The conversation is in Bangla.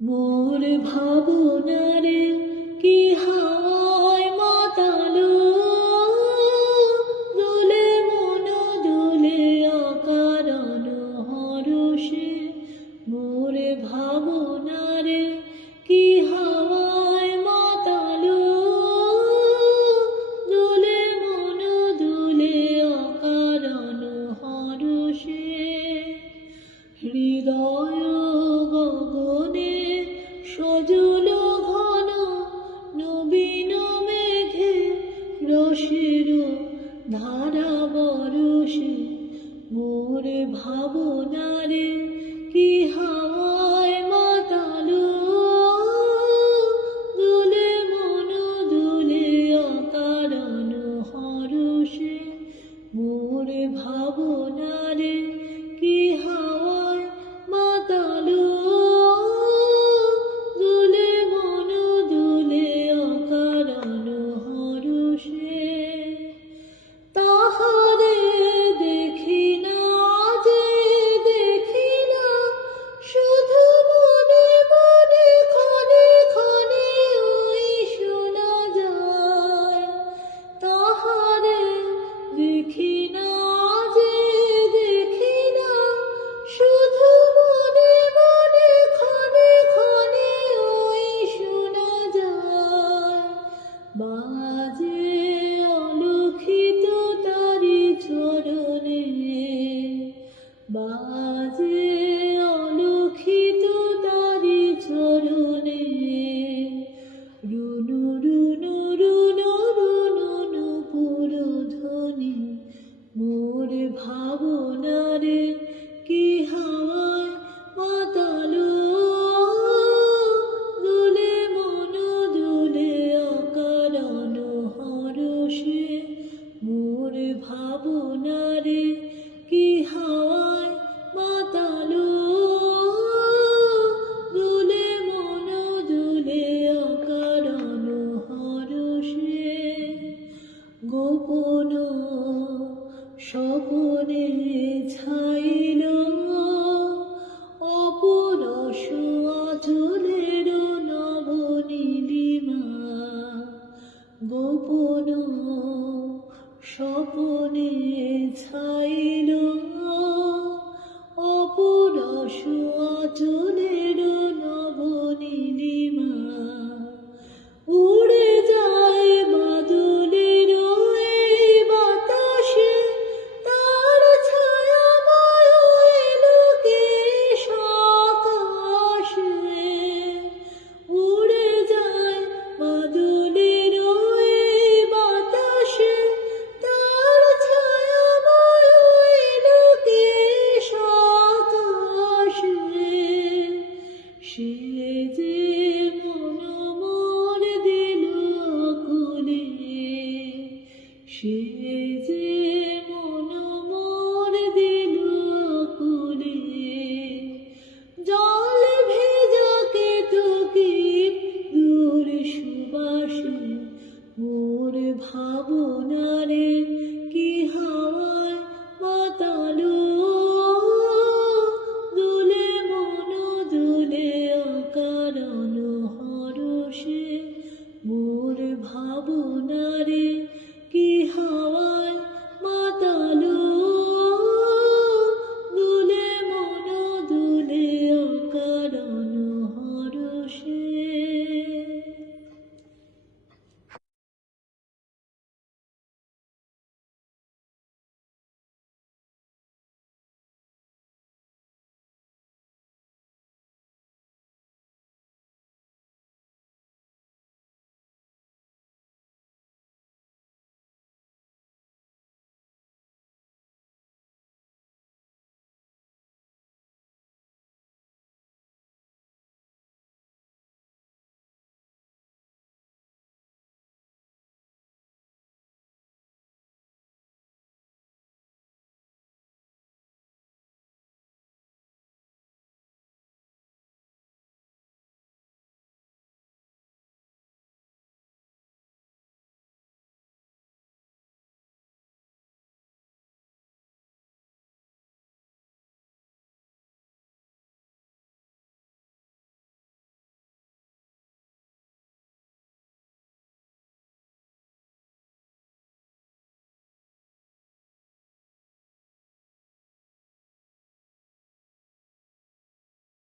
মোর ভাবনার কি হাওয়ায় বরসে মোর ভাবনারে কি হাওয়ায় স্বপনে ছাইল অপুরস অচলে